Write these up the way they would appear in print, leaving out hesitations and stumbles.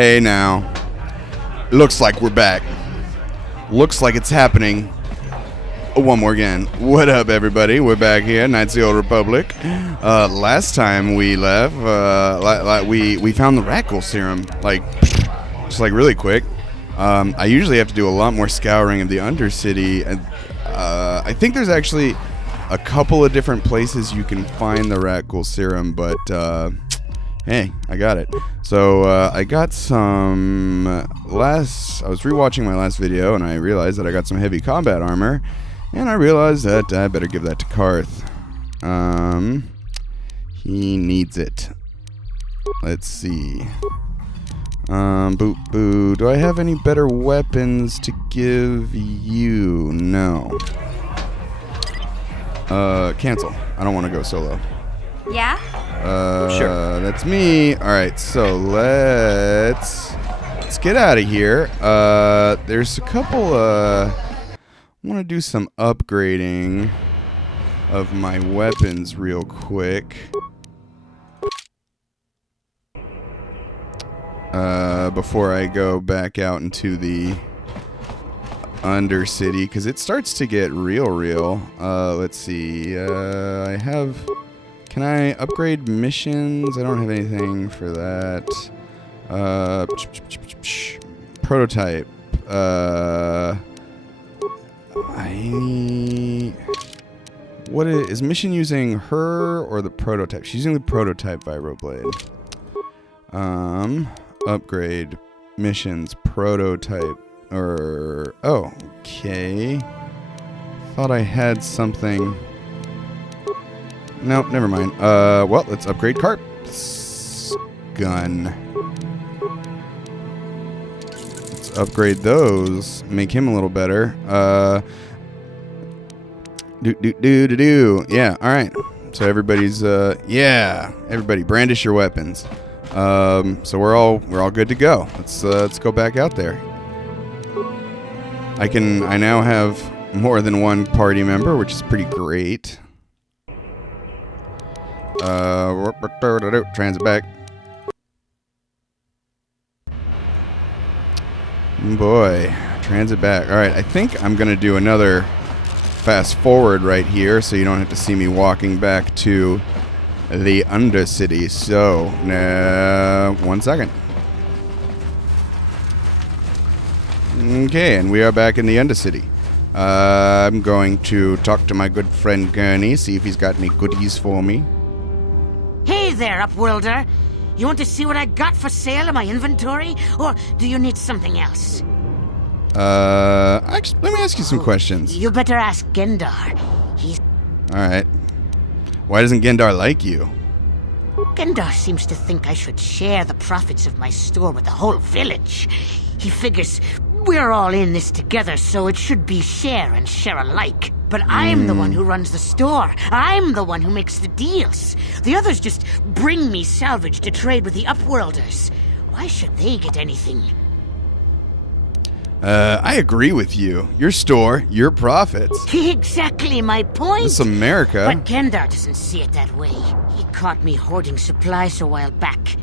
Hey now. Looks like we're back. Looks like it's happening. One more again. What up, everybody? We're back here, Knights of the Old Republic. Last time we left, we found the Rhakgoul serum, just really quick. I usually have to do a lot more scouring of the Undercity. I think there's actually a couple of different places you can find the Rhakgoul serum, but hey, I got it. So I got some I was rewatching my last video, and I realized that I got some heavy combat armor, and I realized that I better give that to Karth. He needs it. Let's see. Boo. Do I have any better weapons to give you? No. Cancel. I don't want to go solo. Yeah? Sure. That's me. Alright, so let's get out of here. There's a couple, I want to do some upgrading of my weapons real quick. Before I go back out into the Undercity, because it starts to get real. Let's see. Can I upgrade missions? I don't have anything for that. Prototype. What is mission using her or the prototype? She's using the prototype vibroblade. Upgrade missions prototype. Okay. Thought I had something. Nope, never mind. Well, let's upgrade Karth's gun. Let's upgrade those. Make him a little better. Yeah, alright. So everybody's, everybody brandish your weapons. So we're all good to go. Let's go back out there. I now have more than one party member, which is pretty great. Transit back. Boy, transit back. Alright, I think I'm gonna do another fast forward right here so you don't have to see me walking back to the Undercity. So, 1 second. Okay, and we are back in the Undercity. I'm going to talk to my good friend Gurney, see if he's got any goodies for me. Hey there, Upworlder. You want to see what I got for sale in my inventory? Or do you need something else? Actually, let me ask you some questions. You better ask Gendar. Alright. Why doesn't Gendar like you? Gendar seems to think I should share the profits of my store with the whole village. He figures we're all in this together, so it should be share and share alike. But I'm the one who runs the store. I'm the one who makes the deals. The others just bring me salvage to trade with the Upworlders. Why should they get anything? I agree with you. Your store, your profits. Exactly my point. This is America. But Gendar doesn't see it that way. He caught me hoarding supplies a while back.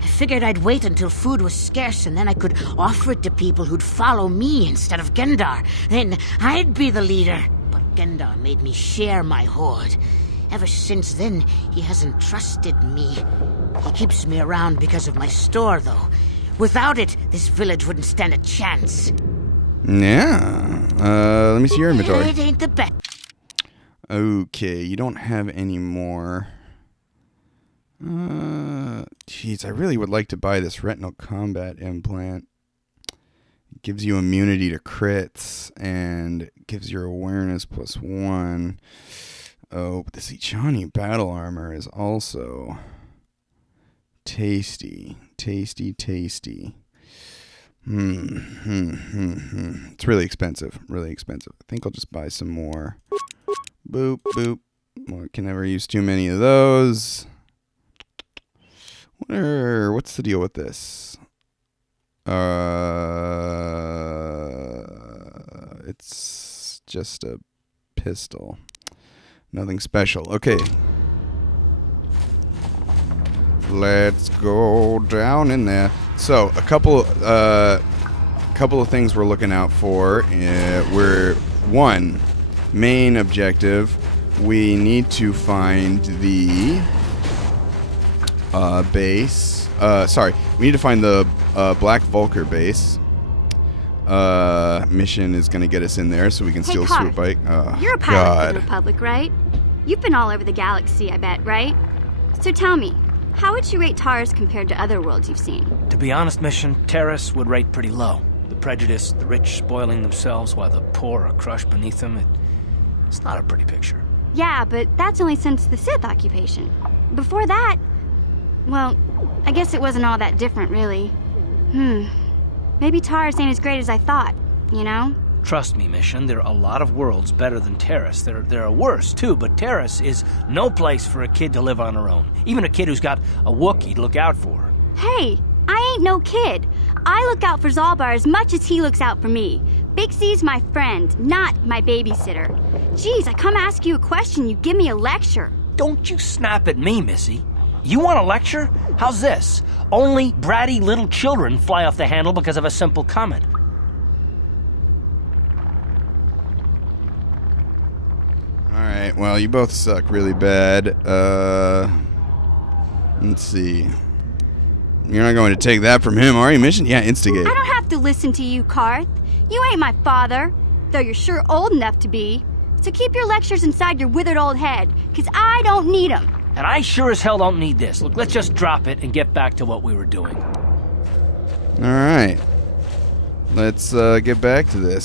I figured I'd wait until food was scarce and then I could offer it to people who'd follow me instead of Gendar. Then I'd be the leader. But Gendar made me share my hoard. Ever since then, he hasn't trusted me. He keeps me around because of my store, though. Without it, this village wouldn't stand a chance. Yeah. Let me see your inventory. It ain't the best. Okay, you don't have any more. Jeez, I really would like to buy this retinal combat implant. It gives you immunity to crits and gives your awareness +1. Oh, but the Sichani battle armor is also tasty. It's really expensive. I think I'll just buy some more. Boop. Well, I can never use too many of those. What's the deal with this? It's just a pistol. Nothing special. Okay. Let's go down in there. So a couple of things we're looking out for. We're one main objective. We need to find the base. We need to find the Black Vulcar base. Mission is going to get us in there so we can steal a swoop bike. You're a pilot for the Republic, right? You've been all over the galaxy, I bet, right? So tell me, how would you rate Taurus compared to other worlds you've seen? To be honest, Mission, Terrace would rate pretty low. The prejudice, the rich spoiling themselves while the poor are crushed beneath them, it's not a pretty picture. Yeah, but that's only since the Sith occupation. Before that, well, I guess it wasn't all that different, really. Maybe Taurus ain't as great as I thought, you know? Trust me, Mission, there are a lot of worlds better than Terrace. There are worse, too, but Terrace is no place for a kid to live on her own. Even a kid who's got a Wookiee to look out for. Hey, I ain't no kid. I look out for Zalbar as much as he looks out for me. Big C's my friend, not my babysitter. Jeez, I come ask you a question, you give me a lecture. Don't you snap at me, Missy. You want a lecture? How's this? Only bratty little children fly off the handle because of a simple comment. Alright, well, you both suck really bad. Let's see. You're not going to take that from him, are you, Mission? Yeah, instigate. I don't have to listen to you, Karth. You ain't my father, though you're sure old enough to be. So keep your lectures inside your withered old head, because I don't need them. And I sure as hell don't need this. Look, let's just drop it and get back to what we were doing. Alright. Let's get back to this.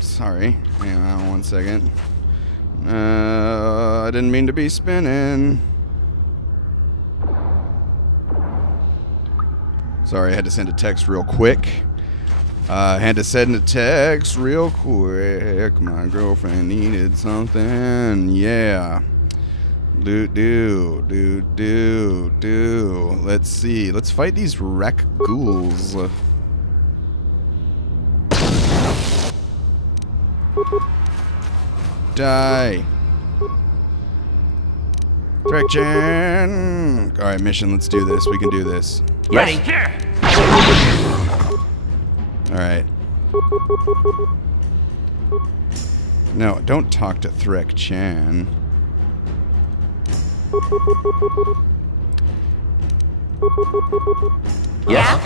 Sorry. Hang on 1 second. I didn't mean to be spinning. Sorry, I had to send a text real quick. My girlfriend needed something. Yeah. Do. Let's see. Let's fight these Rhakgouls. Die. Thrak Chan. Alright, Mission, let's do this. We can do this. Ready? Alright. No, don't talk to Thrak Chan. Yeah?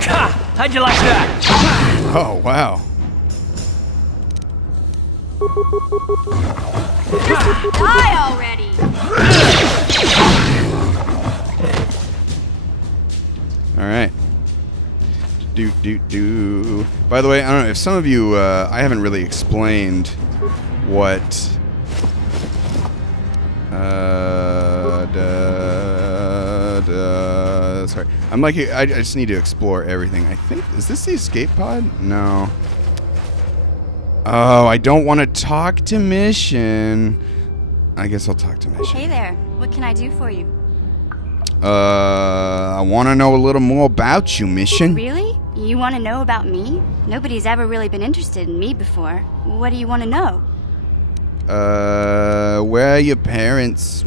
How'd you like that? Oh, wow. Die already! Alright. By the way, I don't know if some of you, I haven't really explained what sorry. I'm like, I just need to explore everything. I think, is this the escape pod? No. Oh, I don't want to talk to Mission. I guess I'll talk to Mission. Hey there, what can I do for you? I want to know a little more about you, Mission. Really? You want to know about me? Nobody's ever really been interested in me before. What do you want to know? Where are your parents?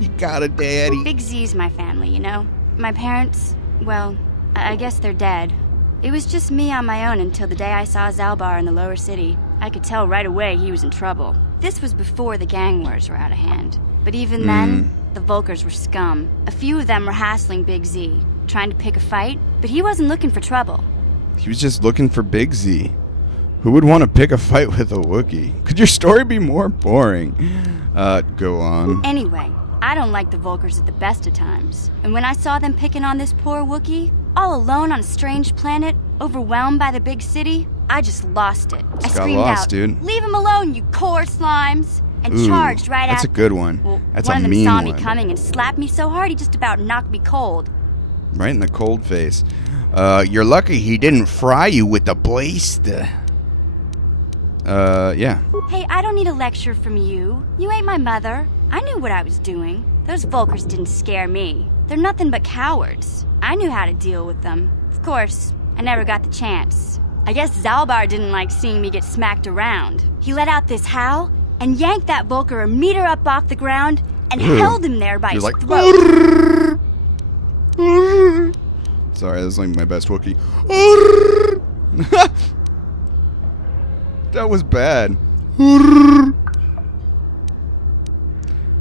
You got a daddy? Big Z's my family, you know? My parents, well, I guess they're dead. It was just me on my own until the day I saw Zalbar in the lower city. I could tell right away he was in trouble. This was before the gang wars were out of hand. But even then, the Vulcars were scum. A few of them were hassling Big Z, trying to pick a fight, but he wasn't looking for trouble. He was just looking for Big Z. Who would want to pick a fight with a Wookiee? Could your story be more boring? Go on. Anyway, I don't like the Vulcars at the best of times. And when I saw them picking on this poor Wookiee, all alone on a strange planet, overwhelmed by the big city, I just lost it. I screamed out, dude. "Leave him alone, you core slimes!" And charged right that's after. a good one. Well, that's one a of them mean saw one. me coming and slapped me so hard he just about knocked me cold. Right in the cold face. You're lucky he didn't fry you with the blaster. Yeah. Hey, I don't need a lecture from you. You ain't my mother. I knew what I was doing. Those Vulcars didn't scare me. They're nothing but cowards. I knew how to deal with them. Of course, I never got the chance. I guess Zalbar didn't like seeing me get smacked around. He let out this howl and yanked that Vulcar a meter up off the ground and held him there by his like, throat. Sorry, that's like my best Wookiee. That was bad.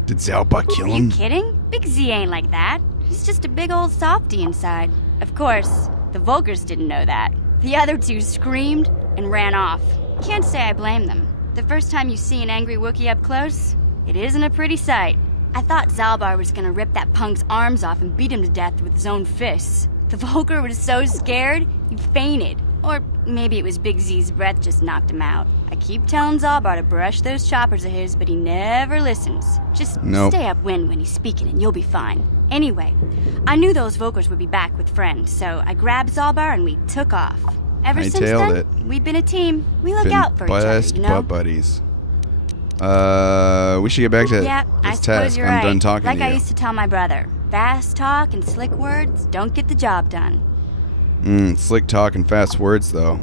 Did Zalba kill Are him? you kidding? Big Z ain't like that. He's just a big old softy inside. Of course, the Volkers didn't know that. The other two screamed and ran off. Can't say I blame them. The first time you see an angry Wookiee up close, it isn't a pretty sight. I thought Zalbar was gonna rip that punk's arms off and beat him to death with his own fists. The Volker was so scared, he fainted. Or maybe it was Big Z's breath just knocked him out. I keep telling Zalbar to brush those choppers of his, but he never listens. Just stay upwind when he's speaking and you'll be fine. Anyway, I knew those Volkers would be back with friends, so I grabbed Zalbar and we took off. Ever since then, we've been a team. We look out for each other, you know? Butt buddies. We should get back to this task. I'm done talking to you. Like I used to tell my brother, fast talk and slick words don't get the job done. Slick talk and fast words, though.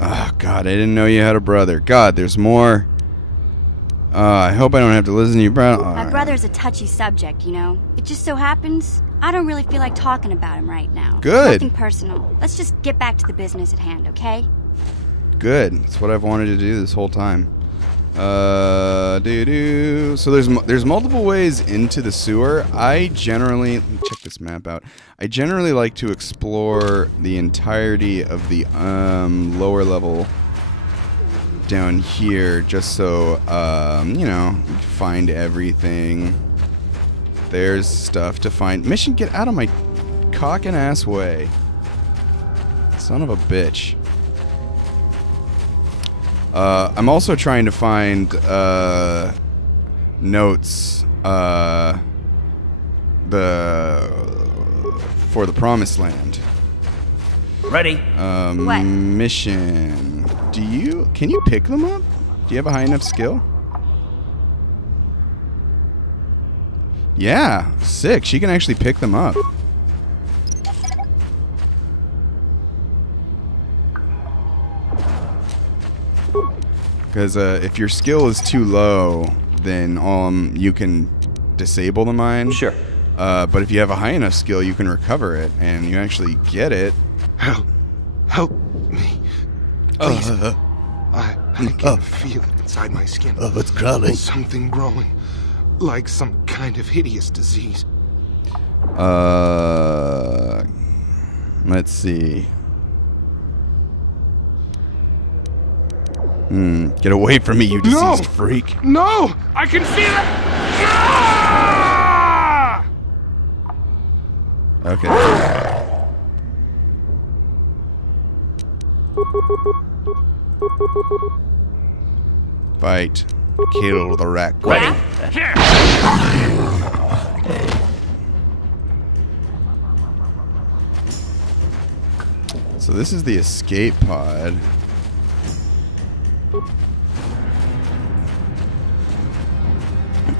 Oh, God, I didn't know you had a brother. God, there's more. I hope I don't have to listen to your brother. My brother's a touchy subject, you know. It just so happens I don't really feel like talking about him right now. Good. Nothing personal. Let's just get back to the business at hand, okay? Good. That's what I've wanted to do this whole time. So there's multiple ways into the sewer. I generally check this map out. I generally like to explore the entirety of the lower level down here, just so you know, find everything. There's stuff to find. Mission, get out of my cockin' ass way, son of a bitch. I'm also trying to find notes for the Promised Land. Ready? What? Mission. Can you pick them up? Do you have a high enough skill? Yeah, sick. She can actually pick them up. Because if your skill is too low, then you can disable the mine. Sure. But if you have a high enough skill, you can recover it, and you actually get it. Help me. Please. I can feel it inside my skin. It's crawling. Something growing. Like some kind of hideous disease. Let's see. Get away from me, you diseased freak. No! I can feel it! Ah! Okay. Fight. Kill the Rhakgoul. Ready? So this is the escape pod.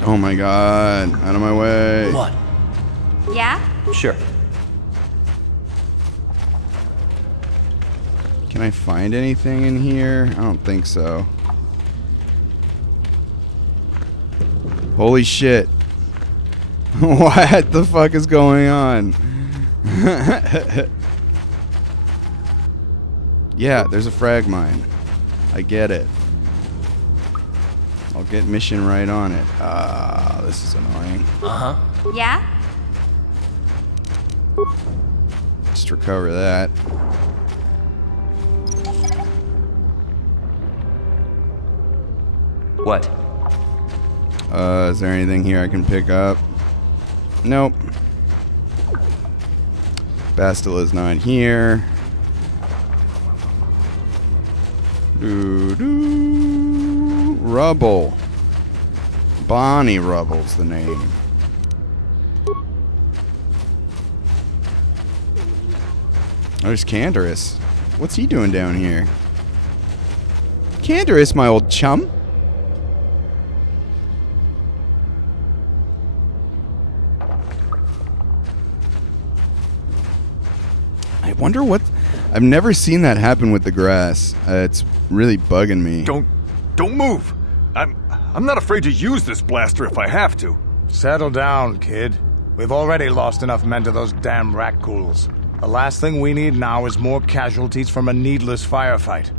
Oh my god. Out of my way. What? Yeah? Sure. Can I find anything in here? I don't think so. Holy shit. What the fuck is going on? Yeah, there's a frag mine. I get it. I'll get mission right on it. Ah, this is annoying. Uh-huh. Yeah? Just recover that. What? Is there anything here I can pick up? Nope. Bastila's not here. Rubble. Bonnie Rubble's the name. There's Canderous. What's he doing down here? Canderous, my old chum. I wonder what... I've never seen that happen with the grass. It's really bugging me. Don't move. I'm I'm not afraid to use this blaster if I have to. Settle down, kid. We've already lost enough men to those damn Rhakgouls. The last thing we need now is more casualties from a needless firefight.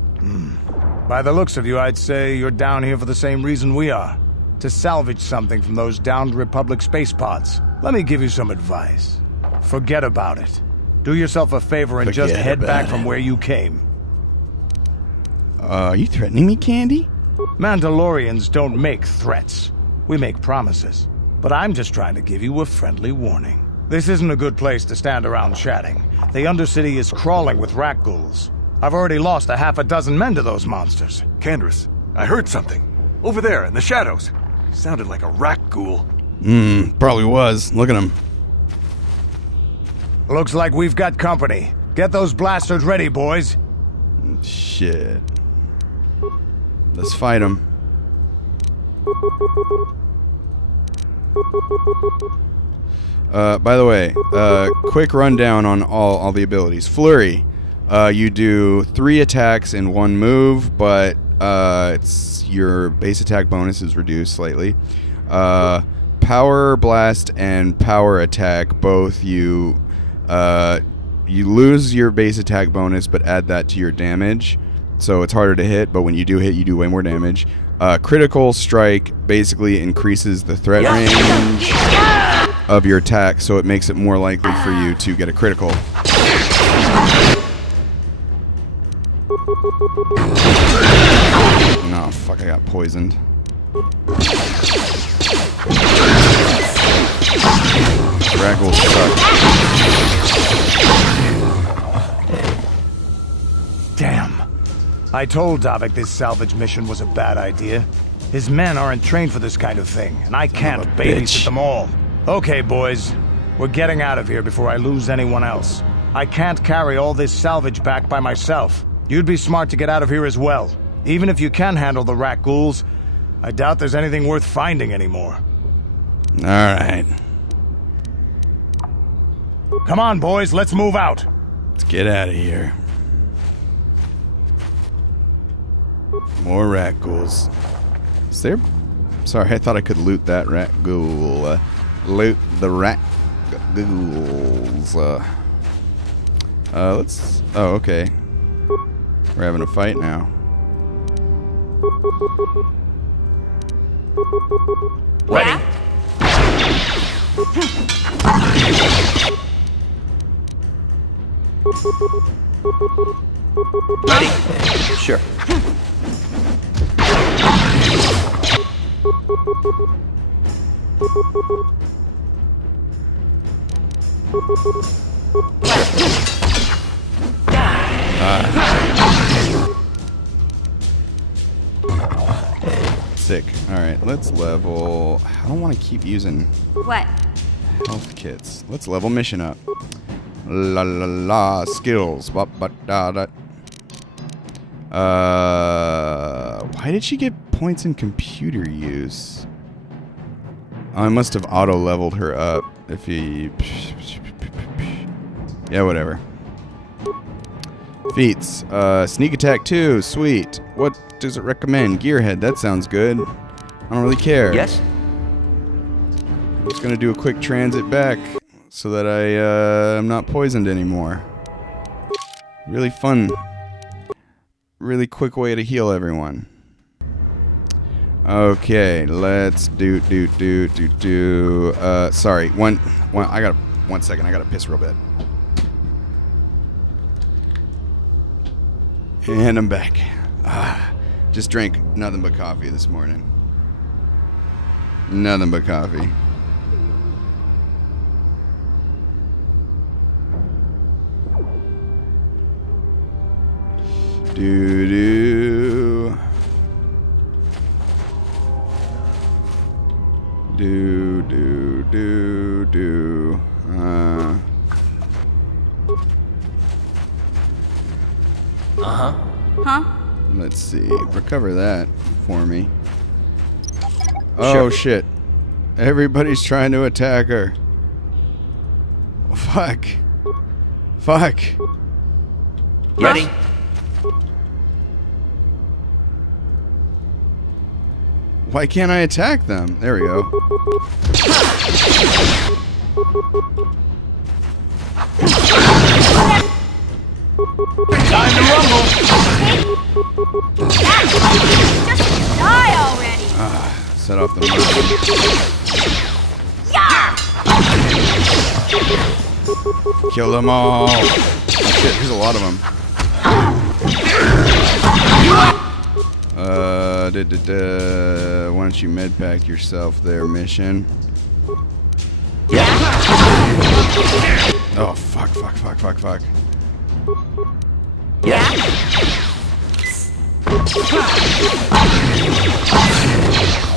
By the looks of you, I'd say you're down here for the same reason we are. To salvage something from those downed Republic space pods. Let me give you some advice. Forget about it. Do yourself a favor and just head back from where you came. Are you threatening me, Candy? Mandalorians don't make threats. We make promises. But I'm just trying to give you a friendly warning. This isn't a good place to stand around chatting. The Undercity is crawling with Rhakgouls. I've already lost a half a dozen men to those monsters. Candace, I heard something. Over there in the shadows. Sounded like a Rhakgoul. Probably was. Look at him. Looks like we've got company. Get those blasters ready, boys. Shit. Let's fight him. By the way, quick rundown on all the abilities. Flurry. You do 3 attacks in 1 move, but it's your base attack bonus is reduced slightly. Power Blast and Power Attack, both you lose your base attack bonus, but add that to your damage. So it's harder to hit, but when you do hit, you do way more damage. Critical Strike basically increases the threat range of your attack, so it makes it more likely for you to get a critical. No, fuck, I got poisoned. Rhakgoul suck. Damn. I told Davik this salvage mission was a bad idea. His men aren't trained for this kind of thing, and I can't babysit them all. Okay, boys. We're getting out of here before I lose anyone else. I can't carry all this salvage back by myself. You'd be smart to get out of here as well. Even if you can handle the Rhakgouls, I doubt there's anything worth finding anymore. Alright. Come on, boys, let's move out. Let's get out of here. More Rhakgouls. Is there... Sorry, I thought I could loot that Rhakgoul. Loot the Rhakgouls. Let's... Oh, okay. We're having a fight now. Ready? Ready? Sure. Sick. Alright, let's level... I don't want to keep using What? health kits. Let's level mission up. La la la. Skills. Ba, ba, da, da. Why did she get points in computer use? I must have auto-leveled her up. If he... Yeah, whatever. Feats. Sneak attack 2. Sweet. What does it recommend? Gearhead. That sounds good. I don't really care. Yes? I'm just going to do a quick transit back so that I am not poisoned anymore. Really fun. Really quick way to heal everyone. Okay, let's do. Sorry, one. I got 1 second. I gotta piss real bad. And I'm back. Just drank nothing but coffee this morning. Nothing but coffee. Do do. Do do do do. Huh? Let's see. Recover that for me. Oh shit! Everybody's trying to attack her. Fuck. Fuck. Ready? Why can't I attack them? There we go. Time to rumble. Just die already! Set off the moon. Kill them all. Oh, shit, there's a lot of them. Why don't you medpack yourself there, mission? Oh, fuck.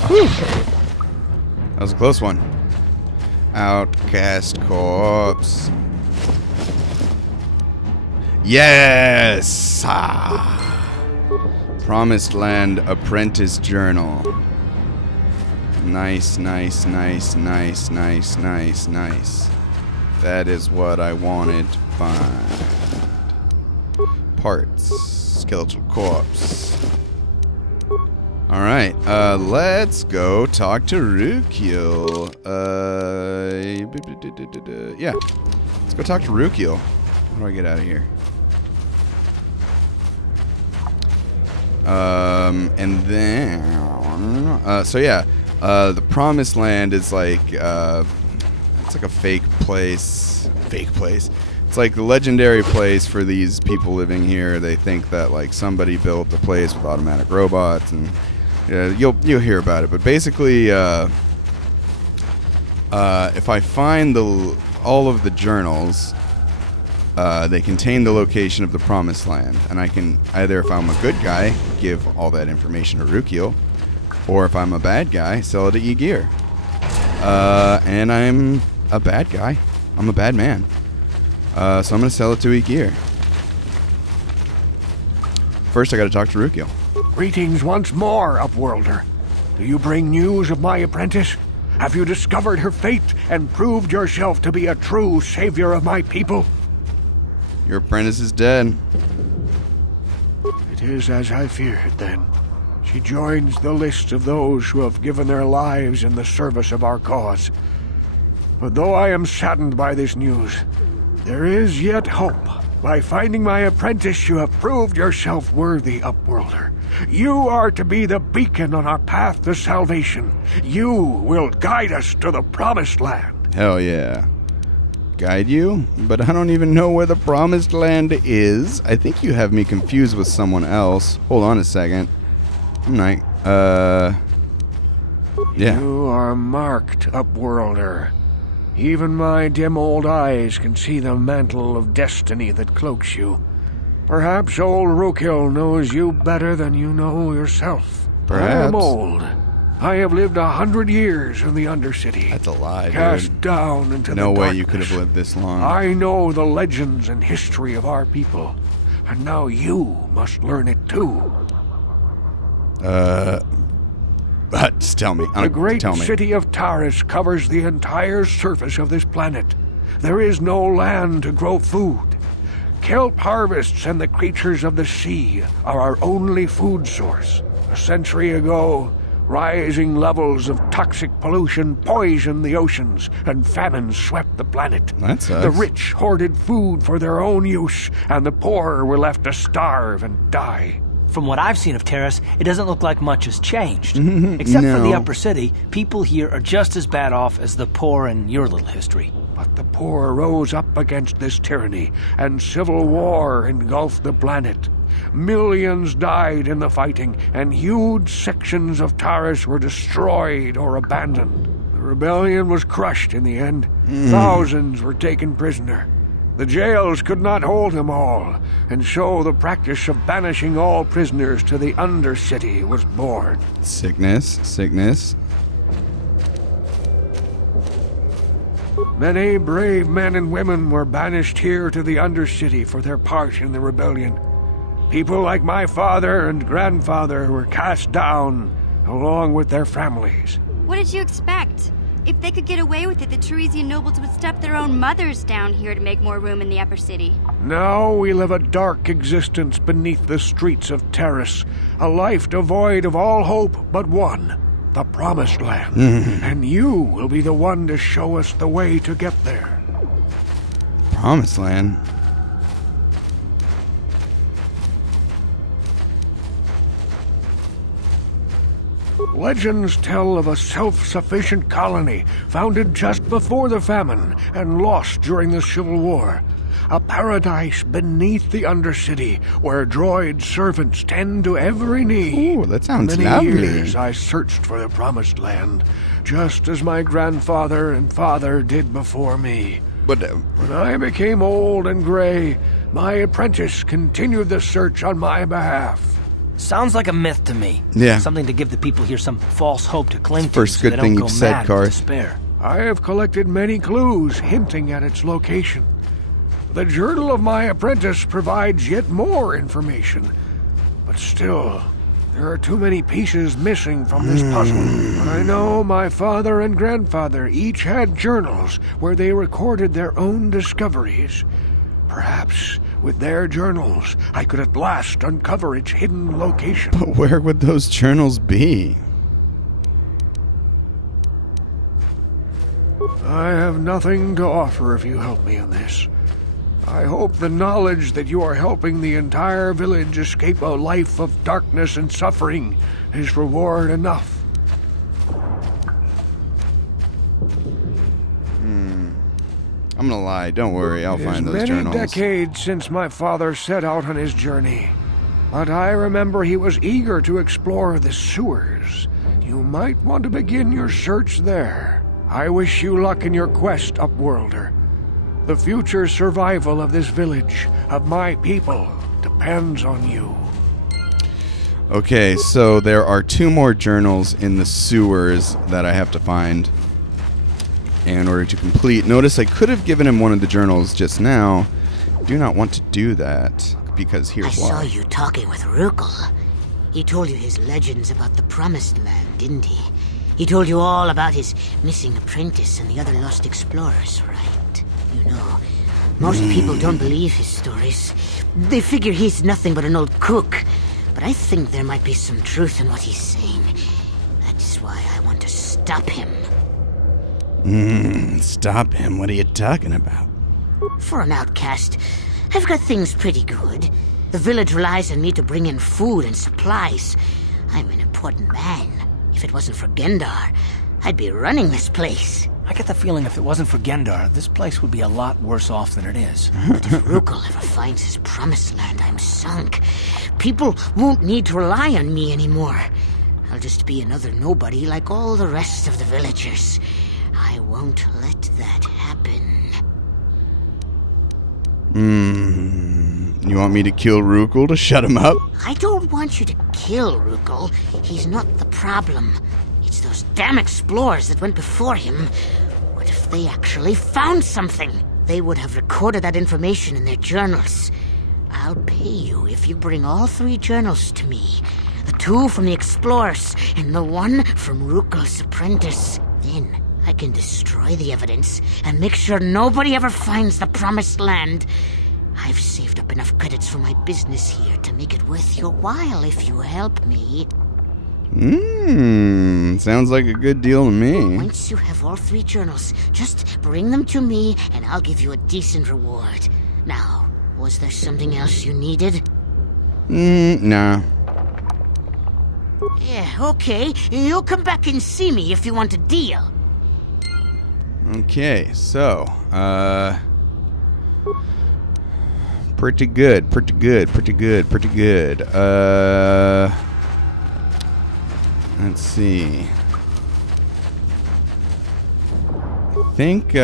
Whew. That was a close one. Outcast corpse. Yes! Promised Land Apprentice Journal. Nice. That is what I wanted to find. Parts. Skeletal corpse. Alright, let's go talk to Rhakgoul. Yeah. Let's go talk to Rhakgoul. How do I get out of here? And then... so yeah, the Promised Land is like, it's like a fake place. It's like the legendary place for these people living here. They think that like somebody built a place with automatic robots, and you'll hear about it. But basically, if I find all of the journals, they contain the location of the Promised Land, and I can either, if I'm a good guy, give all that information to Rhakgoul, or if I'm a bad guy, sell it to Aegir. And I'm a bad guy. I'm a bad man. So I'm going to sell it to Aegir. First, I got to talk to Rhakgoul. Greetings once more, Upworlder. Do you bring news of my apprentice? Have you discovered her fate and proved yourself to be a true savior of my people? Your apprentice is dead. It is as I feared, then. She joins the list of those who have given their lives in the service of our cause. But though I am saddened by this news, there is yet hope. By finding my apprentice, you have proved yourself worthy, Upworlder. You are to be the beacon on our path to salvation. You will guide us to the Promised Land. Hell yeah. Guide you? But I don't even know where the Promised Land is. I think you have me confused with someone else. Hold on a second. I'm not... yeah. You are marked, Upworlder. Even my dim old eyes can see the mantle of destiny that cloaks you. Perhaps old Rhakgoul knows you better than you know yourself. Perhaps. I am old. I have lived 100 years in the Undercity. That's a lie, cast dude. down into No the way darkness. you could have lived this long. I know the legends and history of our people, and now you must learn it too. Just tell me. The great tell me. city of Taris covers the entire surface of this planet. There is no land to grow food. Kelp harvests and the creatures of the sea are our only food source. A century ago, rising levels of toxic pollution poisoned the oceans, and famine swept the planet. That sucks. The rich hoarded food for their own use, and the poor were left to starve and die. From what I've seen of Terrace, it doesn't look like much has changed. Except for the upper city, people here are just as bad off as the poor in your little history. But the poor rose up against this tyranny, and civil war engulfed the planet. Millions died in the fighting, and huge sections of Taris were destroyed or abandoned. The rebellion was crushed in the end. Thousands were taken prisoner. The jails could not hold them all, and so the practice of banishing all prisoners to the Undercity was born. Sickness. Many brave men and women were banished here to the Undercity for their part in the rebellion. People like my father and grandfather were cast down, along with their families. What did you expect? If they could get away with it, the Teresian nobles would step their own mothers down here to make more room in the upper city. Now we live a dark existence beneath the streets of Taris, a life devoid of all hope but one, the Promised Land, and you will be the one to show us the way to get there. Promised Land? Legends tell of a self-sufficient colony founded just before the famine and lost during the Civil War. A paradise beneath the Undercity where droid servants tend to every need. Ooh, that sounds Many lovely. years I searched for the Promised Land, just as my grandfather and father did before me. But When I became old and gray, my apprentice continued the search on my behalf. Sounds like a myth to me. Yeah. Something to give the people here some false hope to cling to. First so good they thing don't you've go said, mad Car. with despair. I have collected many clues hinting at its location. The journal of my apprentice provides yet more information. But still, there are too many pieces missing from this puzzle. I know my father and grandfather each had journals where they recorded their own discoveries. Perhaps with their journals, I could at last uncover its hidden location. But where would those journals be? I have nothing to offer if you help me in this. I hope the knowledge that you are helping the entire village escape a life of darkness and suffering is reward enough. I'm gonna lie. Don't worry. I'll find those It is journals. many decades since my father set out on his journey, but I remember he was eager to explore the sewers. You might want to begin your search there. I wish you luck in your quest, Upworlder. The future survival of this village, of my people, depends on you. Okay, so there are 2 more journals in the sewers that I have to find in order to complete. Notice I could have given him one of the journals just now. Do not want to do that, because I here's saw why. you talking with Rhakgoul. He told you his legends about the Promised Land, didn't he? He told you all about his missing apprentice and the other lost explorers, right? You know, most people don't believe his stories. They figure he's nothing but an old cook. But I think there might be some truth in what he's saying. That's why I want to stop him. Stop him. What are you talking about? For an outcast, I've got things pretty good. The village relies on me to bring in food and supplies. I'm an important man. If it wasn't for Gendar, I'd be running this place. I get the feeling if it wasn't for Gendar, this place would be a lot worse off than it is. But if Rhakgoul ever finds his Promised Land, I'm sunk. People won't need to rely on me anymore. I'll just be another nobody like all the rest of the villagers. I won't let that happen. You want me to kill Rhakgoul to shut him up? I don't want you to kill Rhakgoul. He's not the problem. It's those damn explorers that went before him. What if they actually found something? They would have recorded that information in their journals. I'll pay you if you bring all 3 journals to me. The 2 from the explorers and the 1 from Rhakgoul's apprentice. Then I can destroy the evidence and make sure nobody ever finds the Promised Land. I've saved up enough credits for my business here to make it worth your while if you help me. Sounds like a good deal to me. Once you have all 3 journals, just bring them to me and I'll give you a decent reward. Now, was there something else you needed? Nah. Yeah, okay. You'll come back and see me if you want a deal. Okay, so, pretty good. Let's see. I think,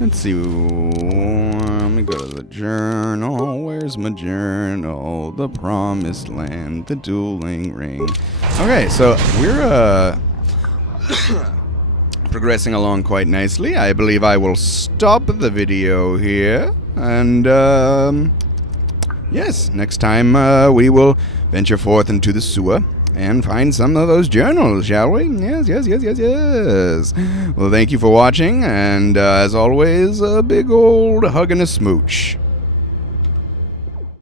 let's see. Let me go to the journal. Where's my journal? The Promised Land, the dueling ring. Okay, so we're, progressing along quite nicely. I believe I will stop the video here. And, yes, next time we will venture forth into the sewer and find some of those journals, shall we? Yes. Well, thank you for watching, and as always, a big old hug and a smooch.